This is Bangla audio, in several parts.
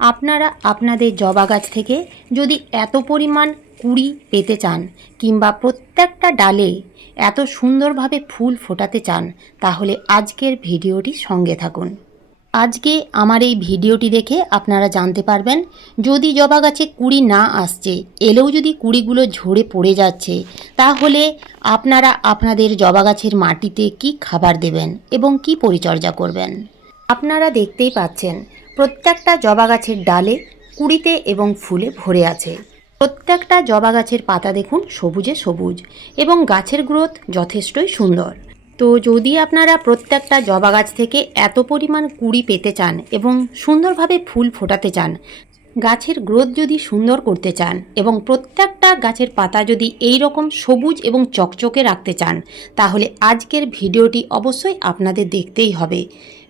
আপনারা আপনাদের জবা গাছ থেকে যদি এত পরিমাণ কুঁড়ি পেতে চান কিংবা প্রত্যেকটা ডালে এত সুন্দরভাবে ফুল ফোটাতে চান, তাহলে আজকের ভিডিওটি সঙ্গে থাকুন। আজকে আমার এই ভিডিওটি দেখে আপনারা জানতে পারবেন, যদি জবা গাছে কুঁড়ি না আসছে, এলেও যদি কুঁড়িগুলো ঝরে পড়ে যাচ্ছে, তাহলে আপনারা আপনাদের জবা গাছের মাটিতে কী খাবার দেবেন এবং কী পরিচর্যা করবেন। আপনারা দেখতেই পাচ্ছেন প্রত্যেকটা জবা গাছের ডালে কুঁড়িতে এবং ফুলে ভরে আছে। প্রত্যেকটা জবা গাছের পাতা দেখুন সবুজে সবুজ এবং গাছের গ্রোথ যথেষ্টই সুন্দর। তো যদি আপনারা প্রত্যেকটা জবা গাছ থেকে এত পরিমাণ কুঁড়ি পেতে চান এবং সুন্দরভাবে ফুল ফোটাতে চান, গাছের গ্রোথ যদি সুন্দর করতে চান এবং প্রত্যেকটা গাছের পাতা যদি এই রকম সবুজ এবং চকচকে রাখতে চান, তাহলে আজকের ভিডিওটি অবশ্যই আপনাদের দেখতেই হবে।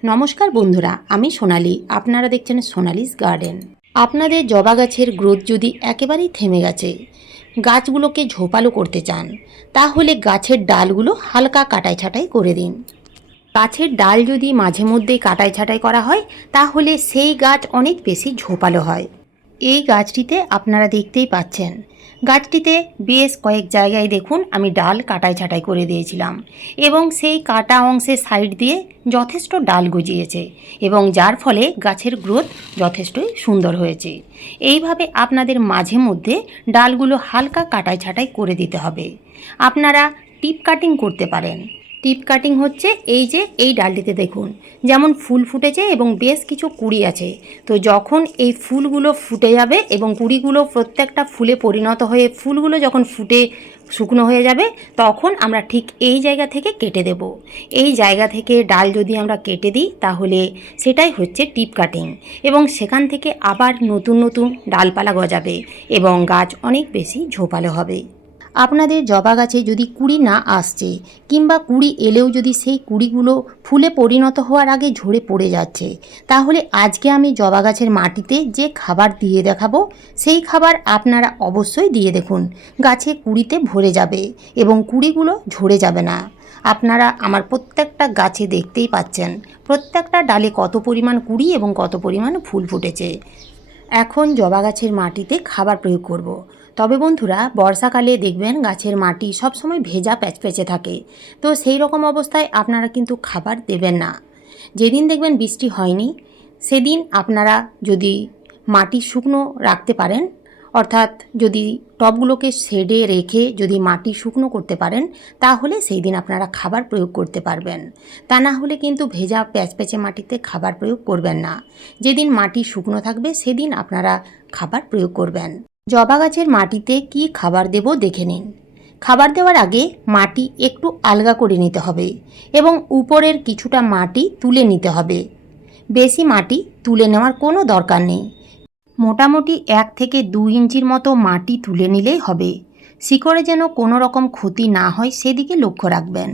নমস্কার বন্ধুরা, আমি সোনালি, আপনারা দেখছেন সোনালিস গার্ডেন। আপনাদের জবা গাছের গ্রোথ যদি একেবারেই থেমে গেছে, গাছগুলোকে ঝোপালো করতে চান, তাহলে গাছের ডালগুলো হালকা কাটাই ছাঁটাই করে দিন। গাছের ডাল যদি মাঝে মধ্যেই কাটাই ছাঁটাই করা হয়, তাহলে সেই গাছ অনেক বেশি ঝোপালো হয়। এই গাছটিতে আপনারা দেখতেই পাচ্ছেন, গাছটিতে বেশ কয়েক জায়গায় দেখুন আমি ডাল কাটাই ছাঁটাই করে দিয়েছিলাম এবং সেই কাটা অংশের সাইড দিয়ে যথেষ্ট ডাল গজিয়েছে এবং যার ফলে গাছের গ্রোথ যথেষ্টই সুন্দর হয়েছে। এইভাবে আপনাদের মাঝে মধ্যে ডালগুলো হালকা কাটাই ছাঁটাই করে দিতে হবে। আপনারা টিপ কাটিং করতে পারেন। টিপ কাটিং হচ্ছে এই যে এই ডালটিতে দেখুন যেমন ফুল ফুটেছে এবং বেশ কিছু কুঁড়ি আছে। তো যখন এই ফুলগুলো ফুটে যাবে এবং কুঁড়িগুলো প্রত্যেকটা ফুলে পরিণত হয়ে ফুলগুলো যখন ফুটে শুকনো হয়ে যাবে, তখন আমরা ঠিক এই জায়গা থেকে কেটে দেব। এই জায়গা থেকে ডাল যদি আমরা কেটে দিই, তাহলে সেটাই হচ্ছে টিপ কাটিং এবং সেখান থেকে আবার নতুন নতুন ডালপালা গজাবে এবং গাছ অনেক বেশি ঝোপালো হবে। আপনাদের জবা গাছে যদি কুঁড়ি না আসছে কিংবা কুঁড়ি এলেও যদি সেই কুঁড়িগুলো ফুলে পরিণত হওয়ার আগে ঝরে পড়ে যাচ্ছে, তাহলে আজকে আমি জবা গাছের মাটিতে যে খাবার দিয়ে দেখাবো, সেই খাবার আপনারা অবশ্যই দিয়ে দেখুন। গাছে কুঁড়িতে ভরে যাবে এবং কুঁড়িগুলো ঝরে যাবে না। আপনারা আমার প্রত্যেকটা গাছে দেখতেই পাচ্ছেন প্রত্যেকটা ডালে কত পরিমাণ কুঁড়ি এবং কত পরিমাণ ফুল ফুটেছে। এখন জবা গাছের মাটিতে খাবার প্রয়োগ করব। তবে বন্ধুরা, বর্ষাকালে দেখবেন গাছের মাটি সবসময় ভেজা প্যাচপ্যাচে থাকে। তো সেই রকম অবস্থায় আপনারা কিন্তু খাবার দেবেন না। যেদিন দেখবেন বৃষ্টি হয়নি, সেদিন আপনারা যদি মাটি শুকনো রাখতে পারেন, অর্থাৎ যদি টবগুলোকে শেডে রেখে যদি মাটি শুকনো করতে পারেন, তাহলে সেই দিন আপনারা খাবার প্রয়োগ করতে পারবেন। তা না হলে কিন্তু ভেজা প্যাচপ্যাচে মাটিতে খাবার প্রয়োগ করবেন না। যেদিন মাটি শুকনো থাকবে সেদিন আপনারা খাবার প্রয়োগ করবেন। জবা গাছের মাটিতে কি খাবার দেব দেখে নিন। খাবার দেওয়ার আগে মাটি একটু আলগা করে নিতে হবে এবং উপরের কিছুটা মাটি তুলে নিতে হবে। বেশি মাটি তুলে নেওয়ার কোনো দরকার নেই। মোটামুটি 1 থেকে 2 ইঞ্চির মতো মাটি তুলে নিলেই হবে। শিকড়ে যেন কোনো রকম ক্ষতি না হয় সেদিকে লক্ষ্য রাখবেন।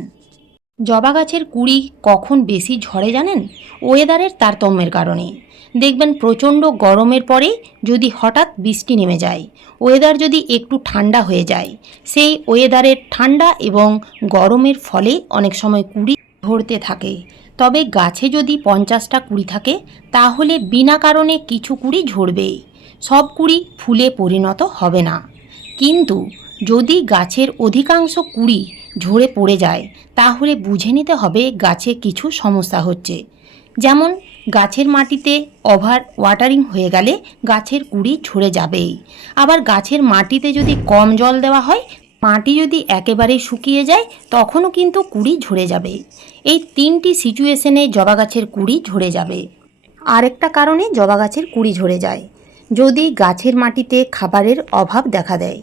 জবা গাছের কুঁড়ি কখন বেশি ঝরে জানেন? ওয়েদারের তারতম্যের কারণে। দেখবেন প্রচণ্ড গরমের পরে যদি হঠাৎ বৃষ্টি নেমে যায়, ওয়েদার যদি একটু ঠান্ডা হয়ে যায়, সেই ওয়েদারের ঠান্ডা এবং গরমের ফলে অনেক সময় কুঁড়ি ঝরতে থাকে। তবে গাছে যদি 50টা কুঁড়ি থাকে, তাহলে বিনা কারণে কিছু কুঁড়ি ঝরবে, সব কুঁড়ি ফুলে পরিণত হবে না। কিন্তু যদি গাছের অধিকাংশ কুঁড়ি ঝরে পড়ে যায়, তাহলে বুঝে নিতে হবে গাছে কিছু সমস্যা হচ্ছে। যেমন গাছের মাটিতে ওভার ওয়াটারিং হয়ে গেলে গাছের কুঁড়ি ঝরে যাবেই। আবার গাছের মাটিতে যদি কম জল দেওয়া হয়, মাটি যদি একেবারে শুকিয়ে যায়, তখনও কিন্তু কুঁড়ি ঝরে যাবে। এই 3টি সিচুয়েশনে জবা গাছের কুঁড়ি ঝরে যাবে। আরেকটা কারণে জবা গাছের কুঁড়ি ঝরে যায়, যদি গাছের মাটিতে খাবারের অভাব দেখা দেয়।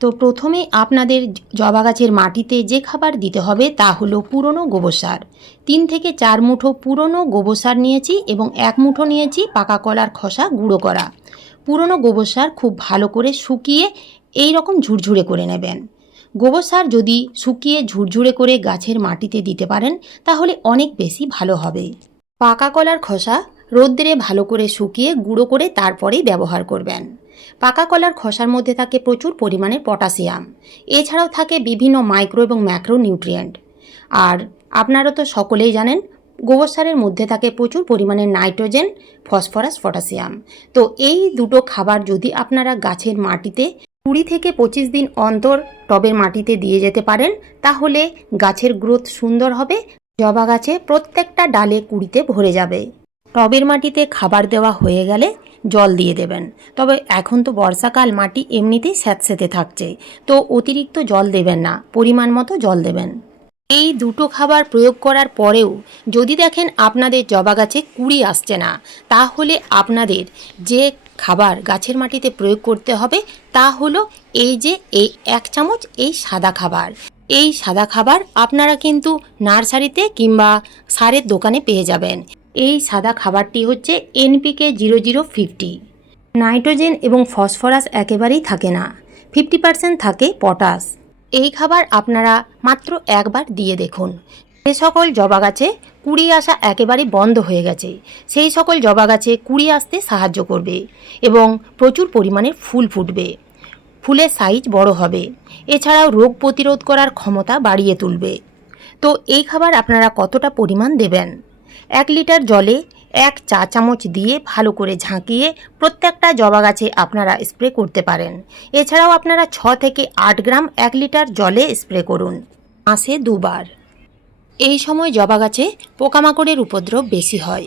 তো প্রথমে আপনাদের জবা গাছের মাটিতে যে খাবার দিতে হবে তা হলো পুরনো গোবর সার। 3 থেকে 4 মুঠো পুরনো গোবর সার নিয়েছি এবং 1 মুঠো নিয়েছি পাকা কলার খোসা গুঁড়ো করা। পুরনো গোবর সার খুব ভালো করে শুকিয়ে এই রকম ঝুরঝুরে করে নেবেন। গোবর সার যদি শুকিয়ে ঝুরঝুরে করে গাছের মাটিতে দিতে পারেন, তাহলে অনেক বেশি ভালো হবে। পাকা কলার খোসা রোদ্রে ভালো করে শুকিয়ে গুঁড়ো করে তারপরেই ব্যবহার করবেন। পাকা কলার খোসার মধ্যে থাকে প্রচুর পরিমাণে পটাশিয়াম, এছাড়াও থাকে বিভিন্ন মাইক্রো এবং ম্যাক্রো নিউট্রিয়েন্ট। আর আপনারা তো সকলেই জানেন, গোবর সারের মধ্যে থাকে প্রচুর পরিমাণে নাইট্রোজেন, ফসফরাস, পটাশিয়াম। তো এই দুটো খাবার যদি আপনারা গাছের মাটিতে 20 থেকে 25 দিন অন্তর টবের মাটিতে দিয়ে যেতে পারেন, তাহলে গাছের গ্রোথ সুন্দর হবে। জবা গাছে প্রত্যেকটা ডালে কুঁড়িতে ভরে যাবে। টবের মাটিতে খাবার দেওয়া হয়ে গেলে জল দিয়ে দেবেন। তবে এখন তো বর্ষাকাল, মাটি এমনিতেই স্যাঁতসেঁতে থাকছে, তো অতিরিক্ত জল দেবেন না, পরিমাণ মতো জল দেবেন। এই দুটো খাবার প্রয়োগ করার পরেও যদি দেখেন আপনাদের জবা গাছে কুঁড়ি আসছে না, তাহলে আপনাদের যে খাবার গাছের মাটিতে প্রয়োগ করতে হবে তা হলো এই 1 চামচ এই সাদা খাবার। এই সাদা খাবার আপনারা কিন্তু নার্সারিতে কিংবা সারের দোকানে পেয়ে যাবেন। এই সাদা খাবারটি হচ্ছে NPK 0050। নাইট্রোজেন এবং ফসফরাস একেবারেই থাকে না, 50% থাকে পটাশ। এই খাবার আপনারা মাত্র একবার দিয়ে দেখুন। যে সকল জবা গাছে কুঁড়ি আসা একেবারে বন্ধ হয়ে গেছে, সেই সকল জবা গাছে কুঁড়ি আসতে সাহায্য করবে এবং প্রচুর পরিমাণে ফুল ফুটবে, ফুলের সাইজ বড় হবে, এছাড়াও রোগ প্রতিরোধ করার ক্ষমতা বাড়িয়ে তুলবে। তো এই খাবার আপনারা কতটা পরিমাণ দেবেন? 1 লিটার জলে 1 চা চামচ দিয়ে ভালো করে ঝাঁকিয়ে প্রত্যেকটা জবা গাছে আপনারা স্প্রে করতে পারেন। এছাড়াও আপনারা 6 থেকে 8 গ্রাম 1 লিটার জলে স্প্রে করুন, মাসে 2 বার। এই সময় জবা গাছে পোকামাকড়ের উপদ্রব বেশি হয়।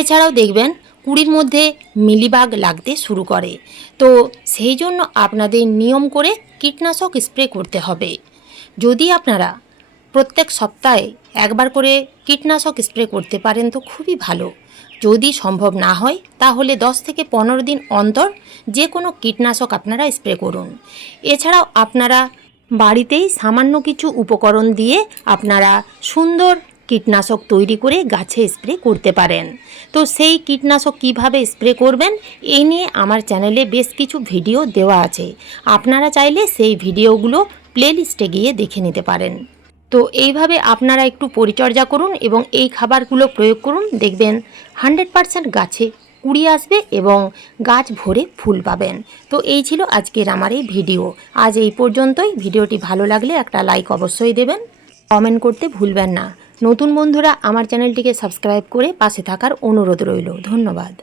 এছাড়াও দেখবেন কুঁড়ির মধ্যে মিলিবাগ লাগতে শুরু করে। তো সেই জন্য আপনাদের নিয়ম করে কীটনাশক স্প্রে করতে হবে। যদি আপনারা প্রত্যেক সপ্তাহে একবার করে কীটনাশক স্প্রে করতে পারেন তো খুবই ভালো। যদি সম্ভব না হয় তাহলে 10 থেকে 15 দিন অন্তর যে কোনো কীটনাশক আপনারা স্প্রে করুন। এছাড়াও আপনারা বাড়িতেই সামান্য কিছু উপকরণ দিয়ে আপনারা সুন্দর কীটনাশক তৈরি করে গাছে স্প্রে করতে পারেন। তো সেই কীটনাশক কিভাবে স্প্রে করবেন এই নিয়ে আমার চ্যানেলে বেশ কিছু ভিডিও দেওয়া আছে, আপনারা চাইলে সেই ভিডিওগুলো প্লেলিস্টে গিয়ে দেখে নিতে পারেন। তো এইভাবে আপনারা একটু পরিচর্যা করুন এবং এই খাবারগুলো প্রয়োগ করুন, দেখবেন 100% গাছে কুঁড়ি আসবে এবং গাছ ভরে ফুল পাবেন। তো এই ছিল আজকের আমার এই ভিডিও। আজ এই পর্যন্তই। ভিডিওটি ভালো লাগলে একটা লাইক অবশ্যই দেবেন, কমেন্ট করতে ভুলবেন না। নতুন বন্ধুরা আমার চ্যানেলটিকে সাবস্ক্রাইব করে পাশে থাকার অনুরোধ রইল। ধন্যবাদ।